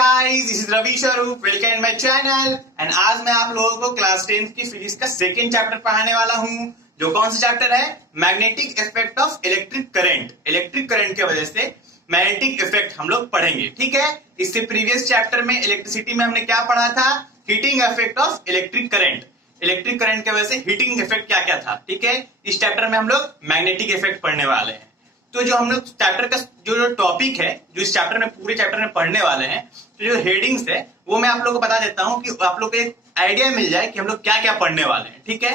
Guys, this is Ravi स्वरूप, welcome in my channel. And आज मैं आप लोगों को क्लास 10th की फिजिक्स का सेकंड चैप्टर पढ़ाने वाला हूं, जो कौन सा चैप्टर है? Magnetic effect of electric current. Electric current की वजह से मैग्नेटिक इफेक्ट हम लोग पढ़ेंगे, ठीक है। इससे प्रीवियस चैप्टर में इलेक्ट्रिसिटी में हमने क्या पढ़ा था? Heating effect of electric current. Electric current की वजह से हीटिंग इफेक्ट क्या क्या था, ठीक है। इस चैप्टर में हम लोग मैग्नेटिक इफेक्ट पढ़ने वाले हैं। तो जो हम लोग चैप्टर का जो टॉपिक है, जो इस चैप्टर में पूरे चैप्टर में पढ़ने वाले हैं, तो जो हेडिंग्स है वो मैं आप लोगों को बता देता हूं कि आप लोग को एक आइडिया मिल जाए कि हम लोग क्या क्या पढ़ने वाले हैं, ठीक है।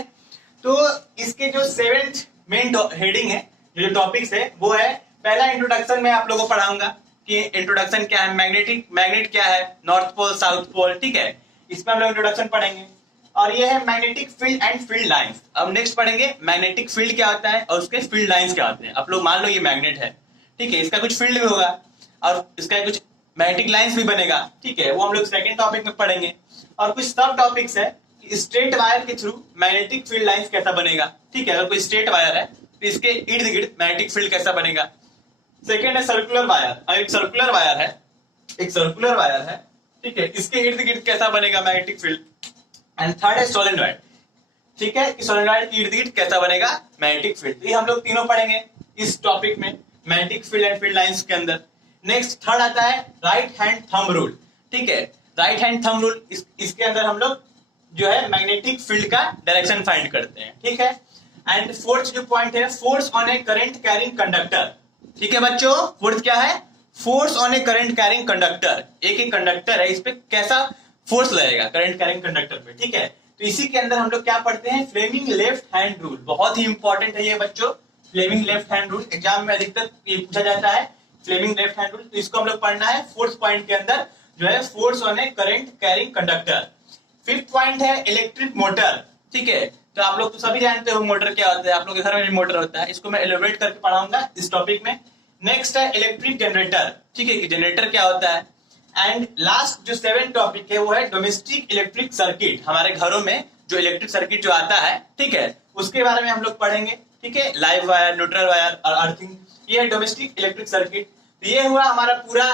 तो इसके जो 7th मेन हेडिंग है, जो टॉपिक्स है वो है, पहला इंट्रोडक्शन में आप लोगों को पढ़ाऊंगा कि इंट्रोडक्शन क्या है, मैग्नेट क्या है, नॉर्थ पोल साउथ पोल, ठीक है। इसमें हम लोग इंट्रोडक्शन पढ़ेंगे। और ये है magnetic field and field lines. अब नेक्स्ट पढ़ेंगे मैग्नेटिक फील्ड क्या होता है और उसके फील्ड लाइंस क्या होते हैं। आप लोग मान लो ये मैग्नेट है, ठीक है, इसका कुछ फील्ड भी होगा और इसका कुछ मैग्नेटिक लाइंस भी बनेगा, ठीक है। वो हम लोग सेकंड टॉपिक में पढ़ेंगे। और कुछ सब टॉपिक्स है कि स्ट्रेट वायर के थ्रू मैग्नेटिक फील्ड लाइंस कैसा बनेगा, ठीक है। अगर कोई स्ट्रेट वायर है तो इसके इर्द गिर्द मैग्नेटिक फील्ड कैसा बनेगा। सेकेंड है सर्कुलर वायर। एक सर्कुलर वायर है, ठीक है, इसके इर्द गिर्द कैसा बनेगा मैग्नेटिक फील्ड। एंड थर्ड है सोलेनॉइड, ठीक है, सोलेनॉइड के इर्द गिर्द कैसा बनेगा मैग्नेटिक फील्ड। तो ये हम लोग तीनों पढ़ेंगे इस टॉपिक में, magnetic field and field lines के अंदर। नेक्स्ट थर्ड आता है राइट हैंड थंब रूल, ठीक है। राइट हैंड थंब रूल, इसके अंदर हम लोग जो है मैग्नेटिक फील्ड का डायरेक्शन फाइंड करते हैं, ठीक है। एंड फोर्थ जो पॉइंट है, force on A current carrying conductor, ठीक है बच्चों। फोर्थ क्या है? Force on A current carrying conductor. एक कंडक्टर है, इस पे कैसा फोर्स लगेगा करंट कैरिंग कंडक्टर पे, ठीक है। तो इसी के अंदर हम लोग क्या पढ़ते हैं? Fleming left hand rule. बहुत ही इंपॉर्टेंट है ये बच्चों, Fleming left hand rule. Exam में अधिकतर ये पूछा जाता है, फ्लेमिंग लेफ्ट हैंड रूल। तो इसको हम लोग पढ़ना है फोर्थ पॉइंट के अंदर, जो है force on A current carrying conductor. Fifth point है इलेक्ट्रिक मोटर, ठीक है। तो आप लोग तो सभी जानते हो मोटर क्या होता है, आप लोग के घर में भी मोटर होता है। इसको मैं एलोबरेट करके पढ़ाऊंगा इस टॉपिक में। नेक्स्ट है इलेक्ट्रिक जनरेटर, ठीक है, कि जनरेटर क्या होता है। एंड लास्ट जो 7th टॉपिक है वो है डोमेस्टिक इलेक्ट्रिक सर्किट। हमारे घरों में जो इलेक्ट्रिक सर्किट जो आता है, ठीक है, उसके बारे में हम लोग पढ़ेंगे, ठीक है। लाइव वायर, न्यूट्रल वायर और अर्थिंग, ये है डोमेस्टिक इलेक्ट्रिक सर्किट। तो ये हुआ हमारा पूरा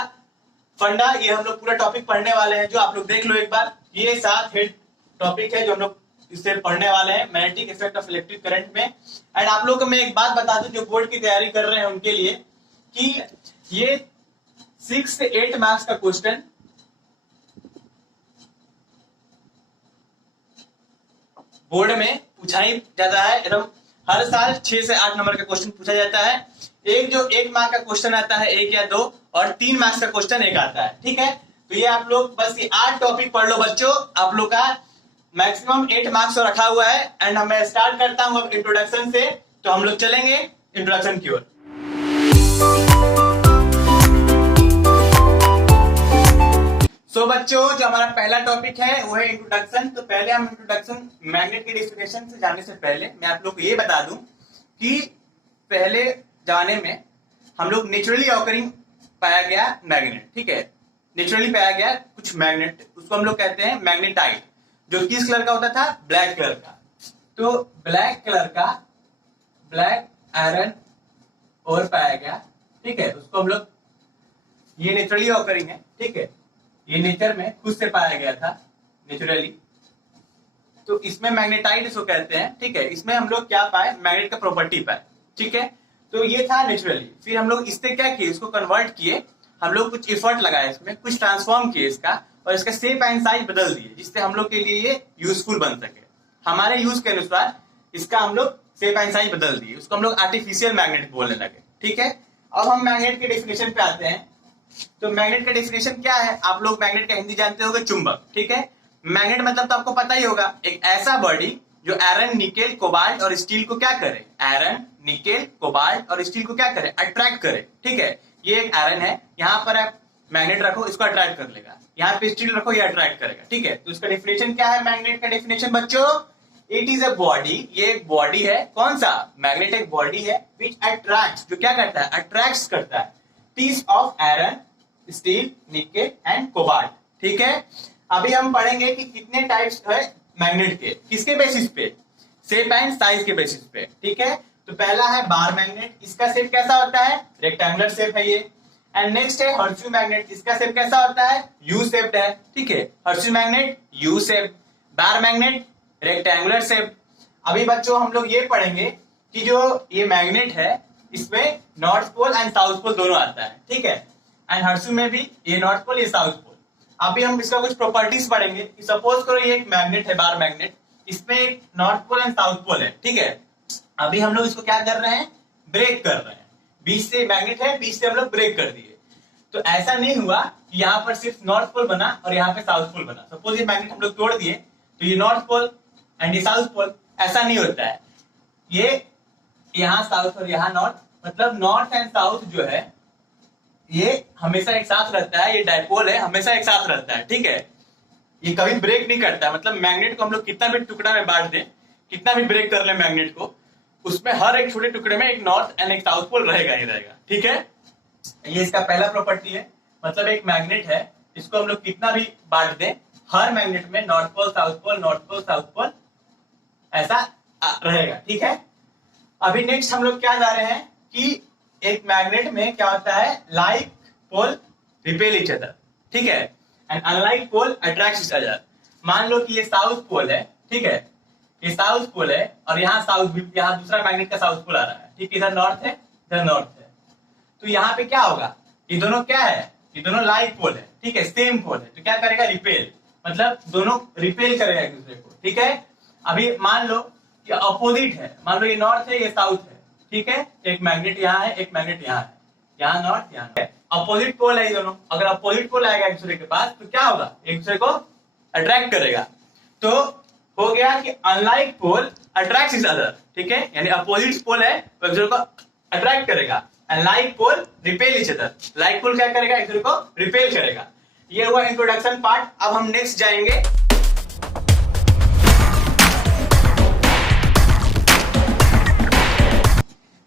फंडा, ये हम लोग पूरा टॉपिक पढ़ने वाले हैं, जो आप लोग देख लो एक बार। ये 7 हेड टॉपिक है जो हम लोग इससे पढ़ने वाले हैं, magnetic effect of electric current में। एंड आप लोग को मैं एक बात बता दूं जो बोर्ड की तैयारी कर रहे हैं उनके लिए, कि ये 6 से 8 मार्क्स का क्वेश्चन बोर्ड में पूछा ही जाता है। एकदम हर साल 6 से 8 नंबर का क्वेश्चन पूछा जाता है। एक जो 1 मार्क का क्वेश्चन आता है, 1 या 2, और 3 मार्क्स का क्वेश्चन एक आता है, ठीक है। तो ये आप लोग बस ये 8 टॉपिक पढ़ लो बच्चों, आप लोग का मैक्सिमम 8 मार्क्स रखा हुआ है। एंड मैं स्टार्ट करता हूं अब इंट्रोडक्शन से। तो हम लोग चलेंगे इंट्रोडक्शन की ओर। सो बच्चों, जो हमारा पहला टॉपिक है वो है इंट्रोडक्शन। तो पहले हम इंट्रोडक्शन मैग्नेट की डेफिनेशन से जाने से पहले मैं आप लोग को ये बता दूं कि पहले जमाने में हम लोग नेचुरली ऑकरिंग पाया गया मैग्नेट, ठीक है, नेचुरली पाया गया कुछ मैग्नेट, उसको हम लोग कहते हैं मैग्नेटाइट, जो किस कलर का होता था? ब्लैक कलर का। तो ब्लैक कलर का ब्लैक आयरन और पाया गया, ठीक है, उसको हम लोग, ये नेचुरली ऑकरिंग है, ठीक है, ये नेचर में खुद से पाया गया था नेचुरली। तो इसमें मैग्नेटाइट इसको कहते हैं, ठीक है। इसमें हम लोग क्या पाए? मैग्नेट का प्रॉपर्टी पाए, ठीक है। तो ये था नेचुरली। फिर हम लोग इससे क्या किए? इसको कन्वर्ट किए, हम लोग कुछ एफर्ट लगाए इसमें, कुछ ट्रांसफॉर्म किए इसका, और इसका शेप एंड साइज बदल दिए, जिससे हम लोग के लिए ये यूजफुल बन सके। हमारे यूज के अनुसार इसका हम लोग शेप एंड साइज बदल दिए, उसको हम लोग आर्टिफिशियल मैग्नेट बोलने लगे, ठीक है। अब हम मैग्नेट के डेफिनेशन पे आते हैं। तो मैग्नेट का डेफिनेशन क्या है? आप लोग मैग्नेट का हिंदी जानते होंगे, चुंबक, ठीक है। मैग्नेट मतलब तो आपको पता ही होगा, एक ऐसा बॉडी जो आयरन, निकेल, कोबाल्ट और स्टील को क्या करे? आयरन, निकेल, कोबाल्ट और स्टील को क्या करे? अट्रैक्ट करे, ठीक है। ये एक आयरन है, यहाँ पर आप मैग्नेट रखो, इसको अट्रैक्ट कर लेगा। यहाँ पे स्टील रखो, ये अट्रैक्ट करेगा, ठीक है। तो इसका डेफिनेशन क्या है मैग्नेट का डेफिनेशन बच्चों? इट इज अ बॉडी, ये एक बॉडी है। कौन सा? मैग्नेट एक बॉडी है विच अट्रैक्ट्स, जो क्या करता है? अट्रैक्ट्स करता है piece of iron, steel, nickel and cobalt, ठीक है। अभी हम पढ़ेंगे कि कितने टाइप्स है मैग्नेट के, किसके बेसिस पे? शेप एंड साइज के बेसिस पे, ठीक है। तो पहला है बार मैग्नेट। इसका शेप कैसा होता है? रेक्टेंगुलर शेप है ये। एंड नेक्स्ट है हर्ट्ज मैग्नेट, इसका शेप कैसा होता है, यू शेप्ड है, ठीक है, hertz magnet U shape, bar magnet rectangular shape. अभी बच्चों हम लोग ये पढ़ेंगे कि जो ये मैग्नेट है इसमें north pole and south pole दोनों आता है, ठीक है, एंड हर्ट्ज में भी ये नॉर्थ पोल ये साउथ पोल। अभी हम इसका कुछ प्रॉपर्टीज पढ़ेंगे कि सपोज करो ये एक मैग्नेट है, बार मैग्नेट, इसमें एक north pole and south pole है, ठीक है। अभी हम लोग इसको क्या कर रहे हैं, ब्रेक कर रहे हैं, बीच से मैग्नेट है, बीच से हम लोग ब्रेक कर दिए। तो ऐसा नहीं हुआ कि यहाँ पर सिर्फ नॉर्थ पोल बना और यहाँ पे साउथ पोल बना। सपोज ये मैग्नेट हम लोग तोड़ दिए तो ये नॉर्थ पोल एंड ये साउथ पोल, ऐसा नहीं होता है। ये यहाँ साउथ और यहाँ नॉर्थ, मतलब नॉर्थ एंड साउथ जो है ये हमेशा एक साथ रहता है, ये डायपोल है, हमेशा एक साथ रहता है, ठीक है। ये कभी ब्रेक नहीं करता है, मतलब मैग्नेट को हम लोग कितना भी टुकड़ा में बांट दें, कितना भी ब्रेक कर ले मैग्नेट को, उसमें हर एक छोटे टुकड़े में एक नॉर्थ एंड एक साउथ पोल रहेगा ही रहेगा, ठीक है। ये इसका पहला प्रॉपर्टी है, मतलब एक मैग्नेट है, इसको हम लोग कितना भी बांट दें, हर मैग्नेट में north pole south pole, north pole south pole ऐसा रहेगा, ठीक है। अभी नेक्स्ट हम लोग क्या जा रहे हैं कि एक मैग्नेट में क्या होता है, like pole repel each other, ठीक है, and unlike pole attract each other. मान लो कि ये साउथ पोल है, ठीक है, ये साउथ पोल है और यहाँ साउथ, यहाँ दूसरा मैग्नेट का साउथ पोल आ रहा है, ठीक है, इधर नॉर्थ है, इधर नॉर्थ है। तो यहाँ पे क्या होगा, ये दोनों क्या है, ये दोनों लाइक पोल है, ठीक है, सेम पोल है, तो क्या करेगा, रिपेल, मतलब दोनों रिपेल करेगा एक दूसरे को, ठीक है। अभी मान लो कि अपोजिट है, मान लो ये नॉर्थ है, ये साउथ है, ठीक है, एक मैग्नेट यहाँ है, एक मैग्नेट यहाँ है, यहाँ नॉर्थ, यहाँ है, अपोजिट पोल है ये दोनों। अगर अपोजिट पोल आएगा एक दूसरे के पास तो क्या होगा, एक दूसरे को अट्रैक्ट करेगा। तो हो गया कि unlike pole attract each other, ठीक है, यानी अपोजिट पोल है तो एक दूसरे को अट्रैक्ट करेगा, and like pole repel each other, like pole क्या करेगा, एक दूसरे को रिपेल करेगा। ये हुआ इंट्रोडक्शन पार्ट। अब हम नेक्स्ट जाएंगे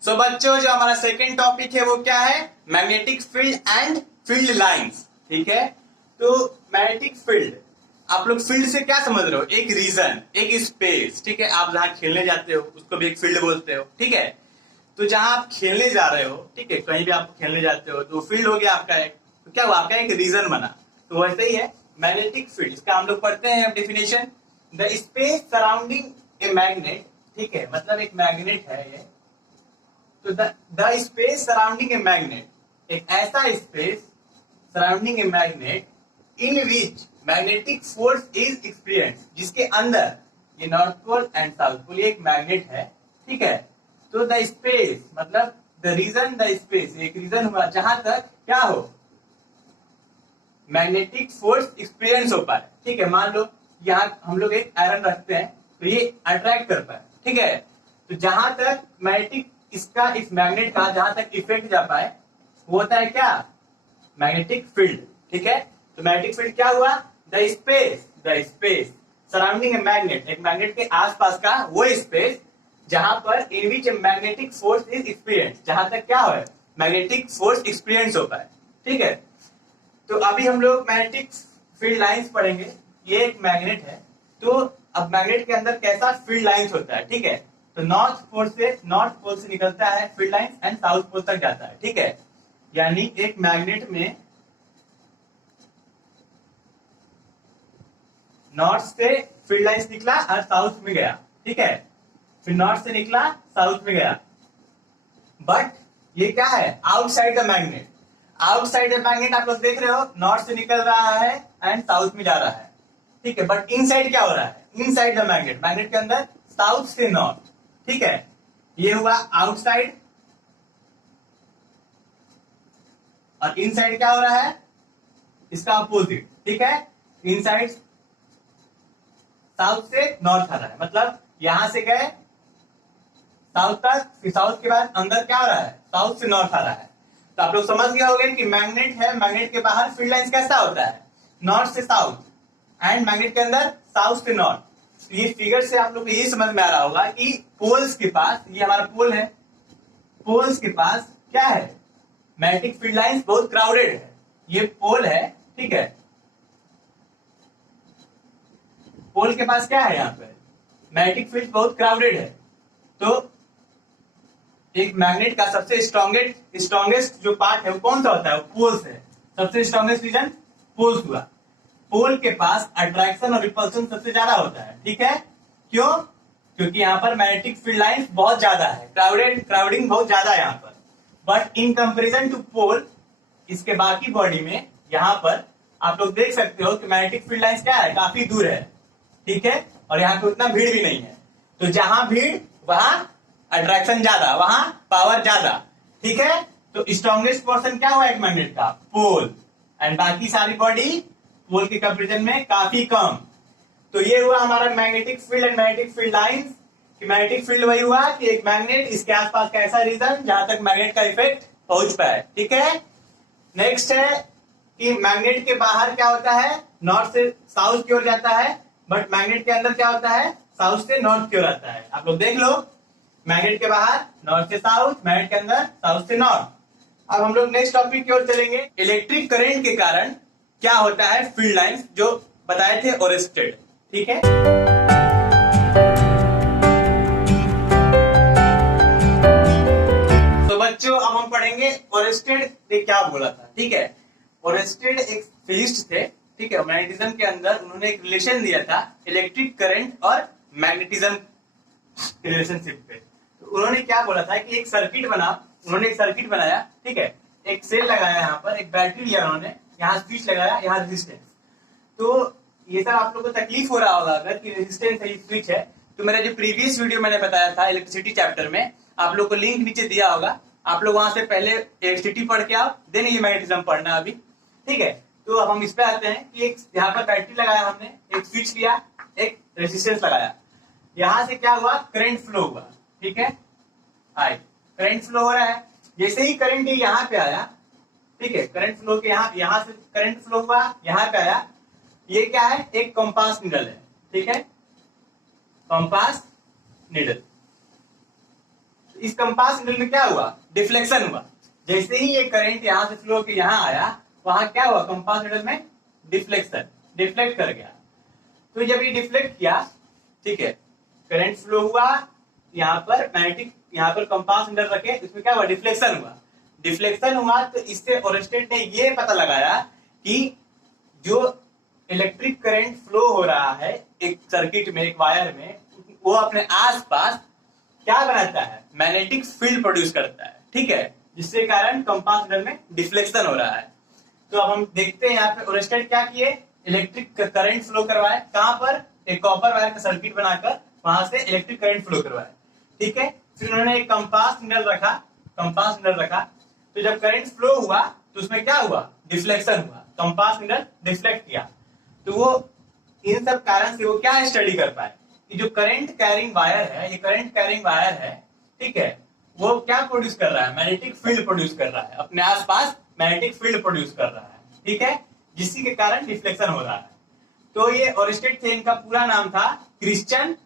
सो बच्चों जो हमारा सेकेंड टॉपिक है वो क्या है, magnetic field and field lines, ठीक है। तो मैग्नेटिक फील्ड, आप लोग फील्ड से क्या समझ रहे हो, एक रीजन, एक स्पेस, ठीक है, आप जहां खेलने जाते हो उसको भी एक फील्ड बोलते हो, ठीक है। तो जहां आप खेलने जा रहे हो, ठीक है, कहीं भी आप खेलने जाते हो तो फील्ड हो गया आपका एक, तो क्या हुआ, आपका एक रीजन बना। तो वैसे ही है मैग्नेटिक फील्ड, इसका हम लोग पढ़ते हैं definition, the space surrounding a magnet, ठीक है, मतलब एक मैग्नेट है ये, तो the space surrounding a magnet, एक ऐसा space surrounding a magnet in which magnetic force is experience, जिसके अंदर ये north pole and south pole, ये एक मैग्नेट है, ठीक है। तो द स्पेस मतलब द रीजन, द स्पेस एक रीजन हुआ जहां तक क्या हो, मैग्नेटिक फोर्स एक्सपीरियंस हो पाए, ठीक है। मान लो यहाँ हम लोग एक आयरन रखते हैं तो ये अट्रैक्ट कर पाए, ठीक है। तो जहां तक मैग्नेटिक इसका, इस मैग्नेट का जहां तक इफेक्ट जा पाए वो होता है क्या, मैग्नेटिक फील्ड, ठीक है। तो मैग्नेटिक फील्ड क्या हुआ, the space surrounding a magnet, एक मैग्नेट के आसपास का वो स्पेस जहां पर इन which magnetic force is experience, जहां तक क्या हो, मैग्नेटिक फोर्स एक्सपीरियंस हो पाए, ठीक है। तो अभी हम लोग मैग्नेटिक फील्ड लाइंस पढ़ेंगे। ये एक मैग्नेट है, तो अब मैग्नेट के अंदर कैसा फील्ड लाइंस होता है, ठीक है। तो नॉर्थ पोल से निकलता है field lines and south pole तक जाता है, ठीक है। यानी एक मैग्नेट में नॉर्थ से फील्ड लाइंस निकला और साउथ में गया, ठीक है, फिर नॉर्थ से निकला साउथ में गया, बट ये क्या है, outside the magnet, outside the magnet आप लोग देख रहे हो, नॉर्थ से निकल रहा है एंड साउथ में जा रहा है, ठीक है। बट इनसाइड क्या हो रहा है, इनसाइड द मैग्नेट, मैग्नेट के अंदर साउथ से नॉर्थ, ठीक है, ये हुआ आउटसाइड। और इनसाइड क्या हो रहा है, इसका अपोजिट, ठीक है, इनसाइड साउथ से नॉर्थ आ रहा है, मतलब यहां से गए साउथ तक, फिर साउथ के बाद अंदर क्या हो रहा है, साउथ से नॉर्थ आ रहा है। तो आप लोग समझ गए होंगे कि मैग्नेट है, मैग्नेट के बाहर फील्ड लाइंस कैसा होता है, नॉर्थ से साउथ, एंड मैग्नेट के अंदर साउथ से नॉर्थ। तो ये फिगर से आप लोग को ये समझ में आ रहा होगा कि पोल्स के पास, ये हमारा पोल है, पोल्स के पास क्या है, मैग्नेटिक फील्ड लाइंस बहुत क्राउडेड है, ये पोल है, ठीक है। पोल के पास क्या है, यहाँ पे मैग्नेटिक फील्ड बहुत क्राउडेड है। तो एक मैग्नेट का सबसे स्ट्रॉन्गेस्ट जो पार्ट है वो कौन सा होता है? वो पोल्स है। सबसे स्ट्रॉन्गेस्ट रीजन पोल्स हुआ। पोल के पास अट्रैक्शन और रिपल्सन सबसे ज्यादा होता है, ठीक है। क्यों? क्योंकि यहाँ पर मैग्नेटिक फील्ड लाइंस बहुत ज्यादा है, क्राउडिंग बहुत ज्यादा है यहाँ पर। बट इन कंपेरिजन टू पोल, इसके बाकी बॉडी में यहाँ पर आप लोग देख सकते हो कि मैग्नेटिक फील्ड लाइंस क्या है, काफी दूर है, ठीक है। और यहाँ पे उतना भीड़ भी नहीं है। तो जहां भीड़ वहां अट्रैक्शन ज्यादा, वहां पावर ज्यादा, ठीक है। तो स्ट्रॉन्गेस्ट पोर्शन क्या हुआ एक मैग्नेट का? पोल। एंड बाकी सारी बॉडी पोल के कंपेरिजन में काफी कम। तो ये हुआ हमारा magnetic field and magnetic field lines. कि मैग्नेटिक फील्ड वही हुआ कि एक मैग्नेट, इसके आसपास का ऐसा रीजन जहां तक मैग्नेट का इफेक्ट पहुंच पाए, ठीक है। नेक्स्ट है कि मैग्नेट के बाहर क्या होता है? नॉर्थ से साउथ की ओर जाता है, बट मैग्नेट के अंदर क्या होता है? साउथ से नॉर्थ की ओर आता है। आप लोग देख लो, मैग्नेट के बाहर नॉर्थ से साउथ, मैग्नेट के अंदर साउथ से नॉर्थ। अब हम लोग नेक्स्ट टॉपिक की ओर चलेंगे। इलेक्ट्रिक करंट के कारण क्या होता है? फील्ड लाइंस जो बताए थे ओरेस्टेड, ठीक है। तो बच्चों अब हम पढ़ेंगे ओरेस्टेड ने क्या बोला था, ठीक है। ओरेस्टेड एक फिजिस्ट थे, ठीक है। मैग्नेटिज्म के अंदर उन्होंने एक रिलेशन दिया था इलेक्ट्रिक करंट और मैग्नेटिज्म के रिलेशनशिप पे। तो उन्होंने क्या बोला था कि उन्होंने एक सर्किट बनाया, ठीक है। एक सेल लगाया, यहाँ पर एक बैटरी लिया उन्होंने, यहाँ स्विच लगाया, यहाँ रेजिस्टेंस। तो ये सब आप लोगों को तकलीफ हो रहा होगा अगर कि रेजिस्टेंस है, स्विच है। तो मेरा जो प्रीवियस वीडियो मैंने बताया था इलेक्ट्रिसिटी चैप्टर में, आप लोग को लिंक नीचे दिया होगा। आप लोग वहां से पहले इलेक्ट्रिसिटी पढ़ के आओ, देन ये मैग्नेटिज्म पढ़ना अभी, ठीक है। तो अब हम इस पे आते हैं कि एक यहाँ पर बैटरी लगाया हमने, एक स्विच लिया, एक रेजिस्टेंस लगाया। यहां से क्या हुआ? करंट फ्लो हुआ, ठीक है। करंट फ्लो हो रहा है। जैसे ही करंट यहाँ पे आया, ठीक है, करंट फ्लो के यहाँ से करंट फ्लो हुआ, यहाँ पे आया। ये क्या है? एक कंपास निडल है, ठीक है, कंपास निडल। इस कंपास निडल में क्या हुआ? डिफ्लेक्शन हुआ। जैसे ही ये करंट यहाँ से फ्लो के यहाँ आया, वहां क्या हुआ? कंपास निडल में डिफ्लेक्ट कर गया। तो जब ये डिफ्लेक्ट किया, ठीक है, करंट फ्लो हुआ, यहाँ पर मैग्नेटिक, यहाँ पर कंपास निडल रखे, इसमें क्या हुआ? डिफ्लेक्शन हुआ। तो इससे ओरेस्टेड ने ये पता लगाया कि जो इलेक्ट्रिक करंट फ्लो हो रहा है एक सर्किट में, एक वायर में, वो अपने आसपास क्या बनाता है? मैग्नेटिक फील्ड प्रोड्यूस करता है, ठीक है, जिसके कारण कंपास निडल में डिफ्लेक्शन हो रहा है। तो अब हम देखते हैं यहाँ पे ओरेस्टेड क्या किए? इलेक्ट्रिक करंट फ्लो करवाए। कहां पर? एक कॉपर वायर का सर्किट बनाकर वहां से इलेक्ट्रिक करंट फ्लो करवाए, ठीक है। फिर उन्होंने एक कंपास निडल रखा। तो जब करंट फ्लो हुआ तो उसमें क्या हुआ? डिफ्लेक्शन हुआ, कंपास निडल डिफ्लेक्ट किया। तो वो इन सब कारण से वो क्या स्टडी कर पाए कि जो करंट कैरिंग वायर है, ठीक है, वो क्या प्रोड्यूस कर रहा है? मैग्नेटिक फील्ड प्रोड्यूस कर रहा है, अपने आसपास मैग्नेटिक फील्ड प्रोड्यूस कर रहा है, ठीक है, जिसके कारण डिफ्लेक्शन हो रहा है। तो ये ओरेस्टेड थे, इनका पूरा नाम था क्रिश्चियन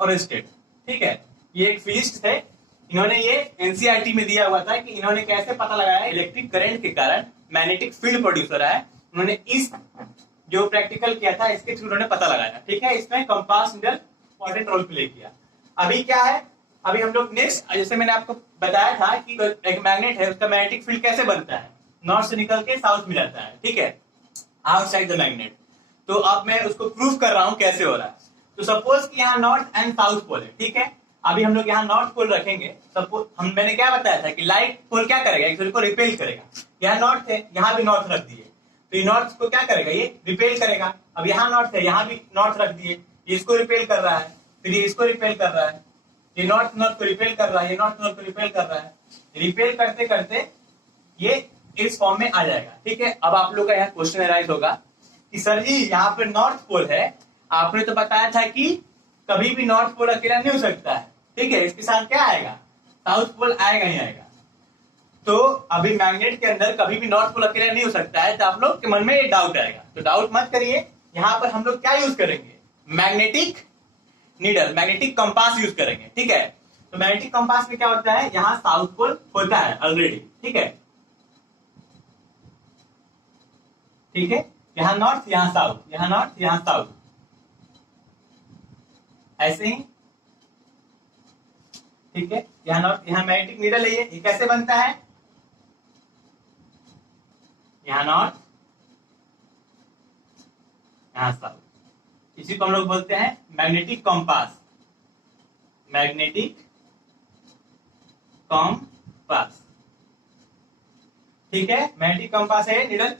ओरेस्टेड, ठीक है। ये एक फिजिस्ट थे। इन्होंने ये एनसीईआरटी में दिया हुआ था कि इन्होंने कैसे पता लगाया इलेक्ट्रिक करंट के कारण मैग्नेटिक फील्ड प्रोड्यूस हो रहा है। उन्होंने इस जो प्रैक्टिकल किया था इसके थ्रू उन्होंने पता लगाया, ठीक है। इसमें compass needle important role play किया। अभी क्या है? अभी हम लोग नेक्स्ट, जैसे मैंने आपको बताया था कि एक मैग्नेट है, उसका मैग्नेटिक फील्ड कैसे बनता है? नॉर्थ से निकल के साउथ में जाता है, ठीक है, आउटसाइड द मैग्नेट। तो अब मैं उसको प्रूफ कर रहा हूं कैसे हो रहा है। तो सपोज कि यहाँ नॉर्थ एंड साउथ पोल है, ठीक है। अभी हम लोग यहाँ नॉर्थ पोल रखेंगे। सपोज मैंने क्या बताया था कि लाइट पोल क्या करेगा? एक दूसरे को रिपेल करेगा। यहाँ नॉर्थ है, यहाँ भी नॉर्थ रख दिए, तो ये नॉर्थ को क्या करेगा? ये रिपेल करेगा। अब यहाँ नॉर्थ है, यहाँ भी नॉर्थ रख दिए, ये इसको रिपेल कर रहा है, फिर ये इसको रिपेल कर रहा है, ये नॉर्थ को रिपेल कर रहा है, ये नॉर्थ को रिपेल कर रहा है। रिपेल करते करते ये इस फॉर्म में आ जाएगा, ठीक है। अब आप लोग का यहाँ क्वेश्चन अराइज होगा कि सर जी यहाँ पे नॉर्थ पोल है, आपने तो बताया था कि कभी भी नॉर्थ पोल अकेला नहीं हो सकता है, ठीक है, इसके साथ क्या आएगा? साउथ पोल आएगा ही आएगा। तो अभी मैग्नेट के अंदर कभी भी नॉर्थ पोल अकेला नहीं हो सकता है, तो आप लोग के मन में ये डाउट आएगा। तो डाउट मत करिए, यहाँ पर हम लोग क्या यूज करेंगे? Magnetic needle, magnetic compass use करेंगे, ठीक है। तो मैग्नेटिक कंपास में क्या होता है? यहाँ साउथ पोल होता है ऑलरेडी, ठीक है, ठीक है। यहाँ नॉर्थ, यहाँ साउथ, यहाँ नॉर्थ, यहाँ साउथ, ऐसे ही। ठीक है, यहाँ नॉर्थ, यहाँ मैग्नेटिक नीडल है, ये कैसे बनता है, यहाँ नॉर्थ, यहाँ साउथ, इसी को हम लोग बोलते हैं मैग्नेटिक कॉम्पास, मैग्नेटिक कॉम्पास। ठीक है, मैग्नेटिक कॉम्पास है नीडल।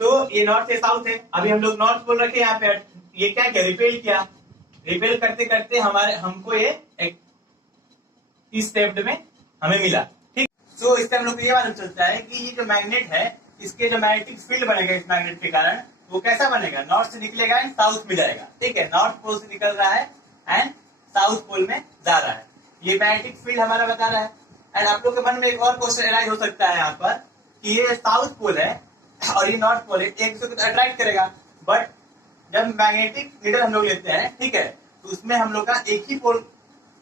तो ये नॉर्थ से साउथ है, अभी हम लोग नॉर्थ पोल रखे यहाँ पे, ये क्या किया, रिपेल किया, रिपेल करते करते हमको ये एक इस शेप्ड में हमें मिला। ठीक, सो इससे हम लोग को ये मालूम चलता है कि ये जो मैग्नेट है, इसके जो मैग्नेटिक फील्ड बनेगा इस मैग्नेट के कारण, वो कैसा बनेगा, नॉर्थ से निकलेगा एंड साउथ में जाएगा। ठीक है, नॉर्थ पोल से निकल रहा है एंड साउथ पोल में जा रहा है, ये मैग्नेटिक फील्ड हमारा बता रहा है। एंड आप लोग के मन में एक और क्वेश्चन अराइज हो सकता है यहाँ पर कि ये साउथ पोल है और ये नॉर्थ पोल है, एक दूसरे को अट्रैक्ट करेगा, बट जब मैग्नेटिक नीडल हम लोग लेते हैं, ठीक है, तो उसमें हम लोग का एक ही पोल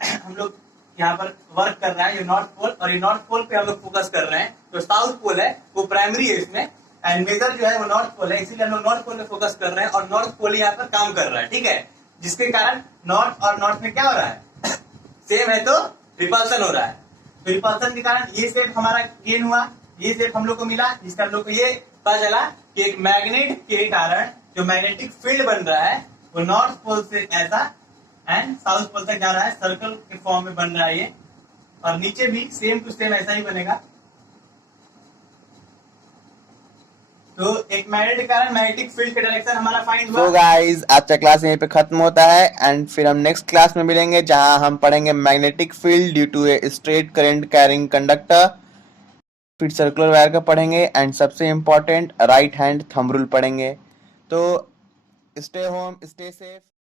हम लोग यहाँ पर वर्क कर रहा है, ये नॉर्थ पोल, और ये नॉर्थ पोल पे हम लोग फोकस कर रहे हैं। तो साउथ पोल है वो प्राइमरी है इसमें, एंड मेजर जो है वो नॉर्थ पोल है, इसीलिए हम लोग नॉर्थ पोल पे फोकस कर रहे हैं और नॉर्थ पोल यहाँ पर काम कर रहा है। ठीक है, जिसके कारण नॉर्थ और नॉर्थ में क्या हो रहा है सेम है, तो रिपल्सन हो रहा है। तो रिपल्सन के कारण ये शेप हमारा गेन हुआ, ये शेप हम लोग को मिला, जिससे हम लोग को ये पता चला कि एक मैग्नेट के कारण जो मैग्नेटिक फील्ड बन रहा है वो नॉर्थ पोल से ऐसा एंड साउथ पोल तक जा रहा है, सर्कल के फॉर्म में बन रहा है ये, और नीचे भी सेम टू सेम ऐसा ही बनेगा। तो एक मैग्नेट के कारण मैग्नेटिक फील्ड का डायरेक्शन हमारा फाइंड हुआ। तो गाइस आज का क्लास यहीं पे खत्म होता है एंड फिर हम नेक्स्ट क्लास में मिलेंगे जहां हम पढ़ेंगे magnetic field due to a straight current carrying conductor, फिर सर्कुलर वायर का पढ़ेंगे एंड सबसे important right hand thumb rule पढ़ेंगे। तो स्टे होम, स्टे सेफ।